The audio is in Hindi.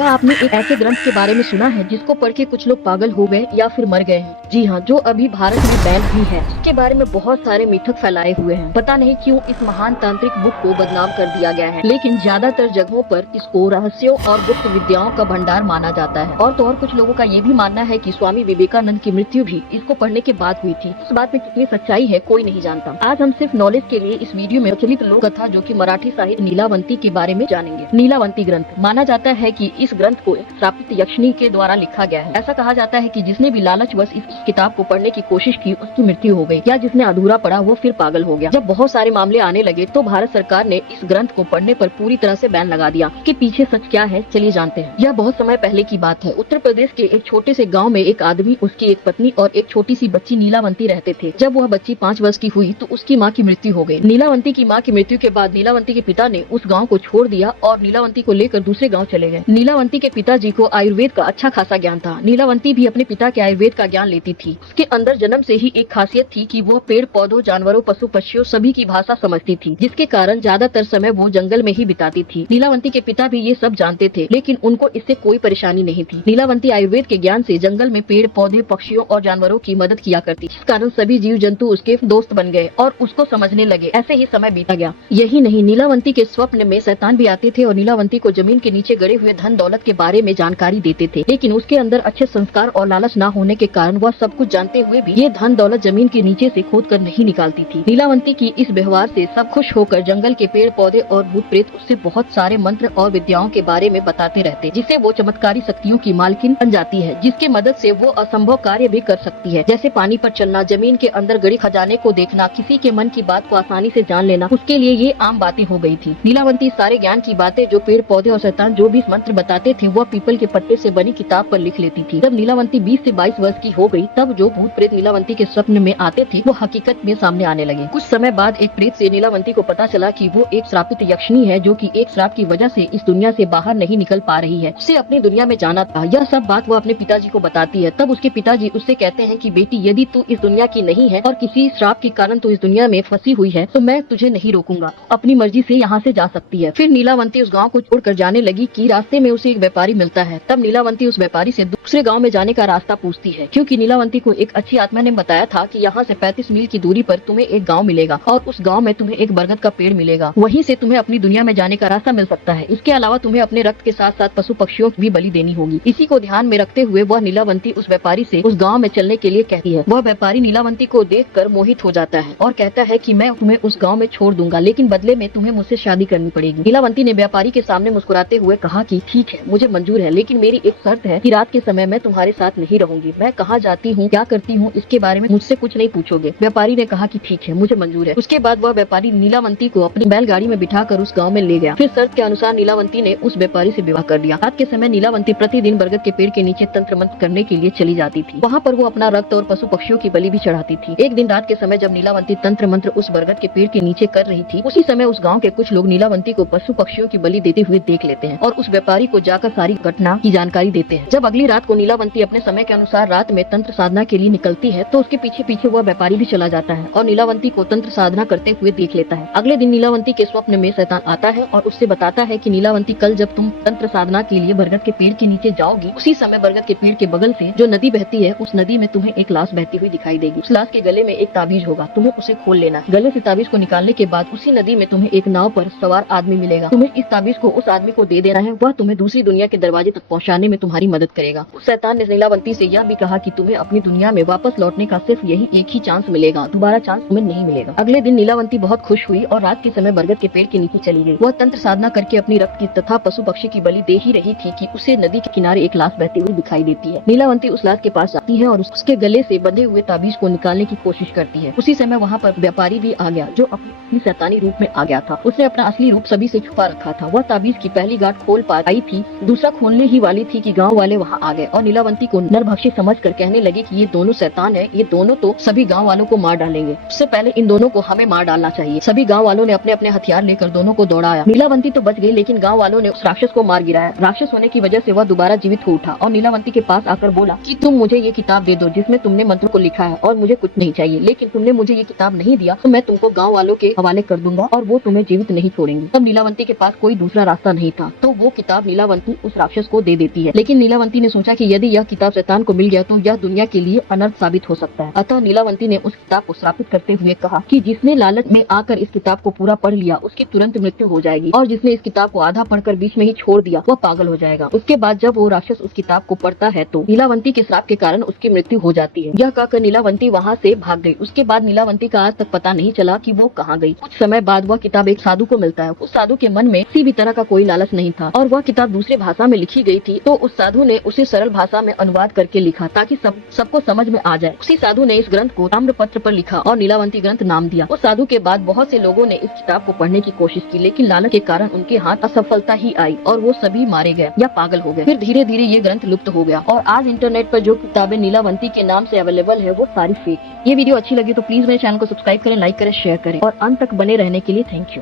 क्या आपने एक ऐसे ग्रंथ के बारे में सुना है जिसको पढ़ के कुछ लोग पागल हो गए या फिर मर गए हैं? जी हाँ, जो अभी भारत में बैन भी है। इसके बारे में बहुत सारे मिथक फैलाए हुए हैं। पता नहीं क्यों इस महान तांत्रिक बुक को बदनाम कर दिया गया है, लेकिन ज्यादातर जगहों पर इसको रहस्यों और गुप्त विद्याओं का भंडार माना जाता है। और तो और कुछ लोगों का ये भी मानना है कि स्वामी विवेकानंद की मृत्यु भी इसको पढ़ने के बाद हुई थी। इस बात में कितनी सच्चाई है कोई नहीं जानता। आज हम सिर्फ नॉलेज के लिए इस वीडियो में प्रचलित लोक कथा जो कि मराठी साहित्य नीलावंती के बारे में जानेंगे। नीलावंती ग्रंथ माना जाता है कि इस ग्रंथ को एक श्रापित यक्षिणी के द्वारा लिखा गया है। ऐसा कहा जाता है कि जिसने भी लालचवश इस किताब को पढ़ने की कोशिश की उसकी मृत्यु हो गई, या जिसने अधूरा पढ़ा वो फिर पागल हो गया। जब बहुत सारे मामले आने लगे तो भारत सरकार ने इस ग्रंथ को पढ़ने पर पूरी तरह से बैन लगा दिया। इसके पीछे सच क्या है चलिए जानते हैं। यह बहुत समय पहले की बात है। उत्तर प्रदेश के एक छोटे से गाँव में एक आदमी, उसकी एक पत्नी और एक छोटी सी बच्ची नीलावंती रहते थे। जब वह बच्ची 5 वर्ष की हुई तो उसकी माँ की मृत्यु हो गई। नीलावंती की माँ की मृत्यु के बाद नीलावंती के पिता ने उस गाँव को छोड़ दिया और नीलावंती को लेकर दूसरे गाँव चले गए। नीलावंती के पिताजी को आयुर्वेद का अच्छा खासा ज्ञान था। नीलावंती भी अपने पिता के आयुर्वेद का ज्ञान लेती थी। उसके अंदर जन्म से ही एक खासियत थी कि वो पेड़ पौधों, जानवरों, पशु पक्षियों सभी की भाषा समझती थी, जिसके कारण ज्यादातर समय वो जंगल में ही बिताती थी। नीलावंती के पिता भी ये सब जानते थे, लेकिन उनको इससे कोई परेशानी नहीं थी। नीलावंती आयुर्वेद के ज्ञान से जंगल में पेड़ पौधे, पक्षियों और जानवरों की मदद किया करती, जिस कारण सभी जीव जंतु उसके दोस्त बन गए और उसको समझने लगे। ऐसे ही समय बीता गया। यही नहीं, नीलावंती के स्वप्न में शैतान भी आते थे और नीलावंती को जमीन के नीचे गड़े हुए धन दौलत के बारे में जानकारी देते थे, लेकिन उसके अंदर अच्छे संस्कार और लालच न होने के कारण वह सब कुछ जानते हुए भी ये धन दौलत जमीन के नीचे से खोद कर नहीं निकालती थी। नीलावंती की इस व्यवहार से सब खुश होकर जंगल के पेड़ पौधे और भूत प्रेत उससे बहुत सारे मंत्र और विद्याओं के बारे में बताते रहते, जिससे वो चमत्कारी शक्तियों की मालकिन बन जाती है, जिसके मदद से वो असंभव कार्य भी कर सकती है, जैसे पानी पर चलना, जमीन के अंदर गड़ी खजाने को देखना, किसी के मन की बात को आसानी से जान लेना। उसके लिए ये आम बातें हो गई थी। नीलावंती सारे ज्ञान की बातें जो पेड़ पौधे और शैतान जो भी मंत्र बताते थे वह पीपल के पत्ते से बनी किताब पर लिख लेती थी। जब नीलावंती 20 से 22 वर्ष की हो गई तब जो भूत प्रेत नीलावंती के स्वप्न में आते थे वो हकीकत में सामने आने लगे। कुछ समय बाद एक प्रेत से नीलावंती को पता चला कि वो एक श्रापित यक्षिणी है जो कि एक श्राप की वजह से इस दुनिया से बाहर नहीं निकल पा रही है। उसे अपनी दुनिया में जाना था। यह सब बात वो अपने पिताजी को बताती है। तब उसके पिताजी उससे कहते हैं कि बेटी, यदि तू इस दुनिया की नहीं है और किसी श्राप के कारण तू इस दुनिया में फंसी हुई है तो मैं तुझे नहीं रोकूंगा, अपनी मर्जी से यहाँ से जा सकती है। फिर नीलावंती उस गाँव को छोड़कर जाने लगी कि रास्ते में उसे एक व्यापारी मिलता है। तब नीलावंती उस व्यापारी से दूसरे गांव में जाने का रास्ता पूछती है, क्योंकि नीलावंती को एक अच्छी आत्मा ने बताया था कि यहाँ से 35 मील की दूरी पर तुम्हें एक गांव मिलेगा और उस गांव में तुम्हें एक बरगद का पेड़ मिलेगा। वहीं से तुम्हें अपनी दुनिया में जाने का रास्ता मिल सकता है। इसके अलावा तुम्हें अपने रक्त के साथ साथ पशु पक्षियों की भी बलि देनी होगी। इसी को ध्यान में रखते हुए वह नीलावंती उस व्यापारी से उस गाँव में चलने के लिए कहती है। वह व्यापारी नीलावंती को देख मोहित हो जाता है और कहता है कि मैं तुम्हें उस गाँव में छोड़ दूंगा, लेकिन बदले में तुम्हें मुझसे शादी करनी पड़ेगी। नीलावंती ने व्यापारी के सामने मुस्कुराते हुए कहा कि ठीक है, मुझे मंजूर है, लेकिन मेरी एक शर्त है कि रात के समय मैं तुम्हारे साथ नहीं रहूंगी। मैं कहाँ जाती हूँ, क्या करती हूँ, इसके बारे में मुझसे कुछ नहीं पूछोगे। व्यापारी ने कहा कि ठीक है, मुझे मंजूर है। उसके बाद वह व्यापारी नीलावंती को अपनी बैलगाड़ी में बिठाकर उस गाँव में ले गया। फिर शर्त के अनुसार नीलावंती ने उस व्यापारी से विवाह कर दिया। रात के समय नीलावंती प्रतिदिन बरगद के पेड़ के नीचे तंत्र मंत्र करने के लिए चली जाती थी। वहाँ पर वो अपना रक्त और पशु पक्षियों की बलि भी चढ़ाती थी। एक दिन रात के समय जब नीलावंती तंत्र मंत्र उस बरगद के पेड़ के नीचे कर रही थी, उसी समय उस गाँव के कुछ लोग नीलावंती को पशु पक्षियों की बलि देते हुए देख लेते हैं और उस व्यापारी को जाकर सारी घटना की जानकारी देते हैं। जब अगली रात को नीलावंती अपने समय के अनुसार रात में तंत्र साधना के लिए निकलती है तो उसके पीछे पीछे वह व्यापारी भी चला जाता है और नीलावंती को तंत्र साधना करते हुए देख लेता है। अगले दिन नीलावंती के स्वप्न में शैतान आता है और उससे बताता है कि नीलावंती, कल जब तुम तंत्र साधना के लिए बरगद के पेड़ के नीचे जाओगी, उसी समय बरगद के पेड़ के बगल से जो नदी बहती है उस नदी में तुम्हें एक लाश बहती हुई दिखाई देगी। उस लाश के गले में एक ताबीज होगा, तुम्हें उसे खोल लेना। गले से ताबीज को निकालने के बाद उसी नदी में तुम्हें एक नाव पर सवार आदमी मिलेगा। तुम्हें इस ताबीज को उस आदमी को दे देना है, वह तुम्हें दूसरी दुनिया के दरवाजे तक पहुँचाने में तुम्हारी मदद करेगा। उस शैतान ने नीलावंती से यह भी कहा कि तुम्हें अपनी दुनिया में वापस लौटने का सिर्फ यही एक ही चांस मिलेगा, दोबारा चांस तुम्हें नहीं मिलेगा। अगले दिन नीलावंती बहुत खुश हुई और रात के समय बरगद के पेड़ के नीचे चली गई। वह तंत्र साधना करके अपनी रक्त की तथा पशु पक्षी की बलि दे ही रही थी कि उसे नदी के किनारे एक लाश बहती हुई दिखाई देती है। नीलावंती उस लाश के पास आती है और उसके गले से बंधे हुए ताबीज को निकालने की कोशिश करती है। उसी समय वहाँ पर व्यापारी भी आ गया जो अपनी शैतानी रूप में आ गया था। उसने अपना असली रूप सभी से छुपा रखा था। वह ताबीज की पहली गांठ खोल पाई थी, दूसरा खोलने ही वाली थी कि गाँव वाले वहाँ आ गए और नीलावंती को नरभक्षी समझकर कहने लगे कि ये दोनों शैतान है, ये दोनों तो सभी गाँव वालों को मार डालेंगे। उससे पहले इन दोनों को हमें मार डालना चाहिए। सभी गाँव वालों ने अपने अपने हथियार लेकर दोनों को दौड़ाया। नीलावंती तो बच गई, लेकिन गाँव वालों ने उस राक्षस को मार गिराया। राक्षस होने की वजह से वह दोबारा जीवित हो उठा और नीलावंती के पास आकर बोला कि तुम मुझे ये किताब दे दो जिसमें तुमने मंत्र को लिखा है और मुझे कुछ नहीं चाहिए, लेकिन तुमने मुझे ये किताब नहीं दिया तो मैं तुमको गाँव वालों के हवाले कर दूंगा और वो तुम्हें जीवित नहीं छोड़ेंगे। तब नीलावंती के पास कोई दूसरा रास्ता नहीं था तो वो किताब नीलावंती नीलावंती उस राक्षस को दे देती है। लेकिन नीलावंती ने सोचा कि यदि यह किताब शैतान को मिल गया तो यह दुनिया के लिए अनर्थ साबित हो सकता है। अतः नीलावंती ने उस किताब को श्रापित करते हुए कहा कि जिसने लालच में आकर इस किताब को पूरा पढ़ लिया उसकी तुरंत मृत्यु हो जाएगी, और जिसने इस किताब को आधा पढ़कर बीच में ही छोड़ दिया वह पागल हो जाएगा। उसके बाद जब वो राक्षस उस किताब को पढ़ता है तो नीलावंती के श्राप के कारण उसकी मृत्यु हो जाती है। यह कहकर नीलावंती वहाँ से भाग गई। उसके बाद नीलावंती का आज तक पता नहीं चला कि वो कहाँ गई। कुछ समय बाद वह किताब एक साधु को मिलता है। उस साधु के मन में किसी भी तरह का कोई लालच नहीं था और वह किताब दूसरे भाषा में लिखी गई थी, तो उस साधु ने उसे सरल भाषा में अनुवाद करके लिखा ताकि सबको समझ में आ जाए। उसी साधु ने इस ग्रंथ को ताम्रपत्र पर लिखा और नीलावंती ग्रंथ नाम दिया। उस साधु के बाद बहुत से लोगों ने इस किताब को पढ़ने की कोशिश की, लेकिन लालच के कारण उनके हाथ असफलता ही आई और वो सभी मारे गए या पागल हो गए। फिर धीरे धीरे ये ग्रंथ लुप्त हो गया और आज इंटरनेट पर जो किताबें नीलावंती के नाम से अवेलेबल है वो सारी फेक है। ये वीडियो अच्छी लगी तो प्लीज मेरे चैनल को सब्सक्राइब करें, लाइक करें, शेयर करें और अंत तक बने रहने के लिए थैंक यू।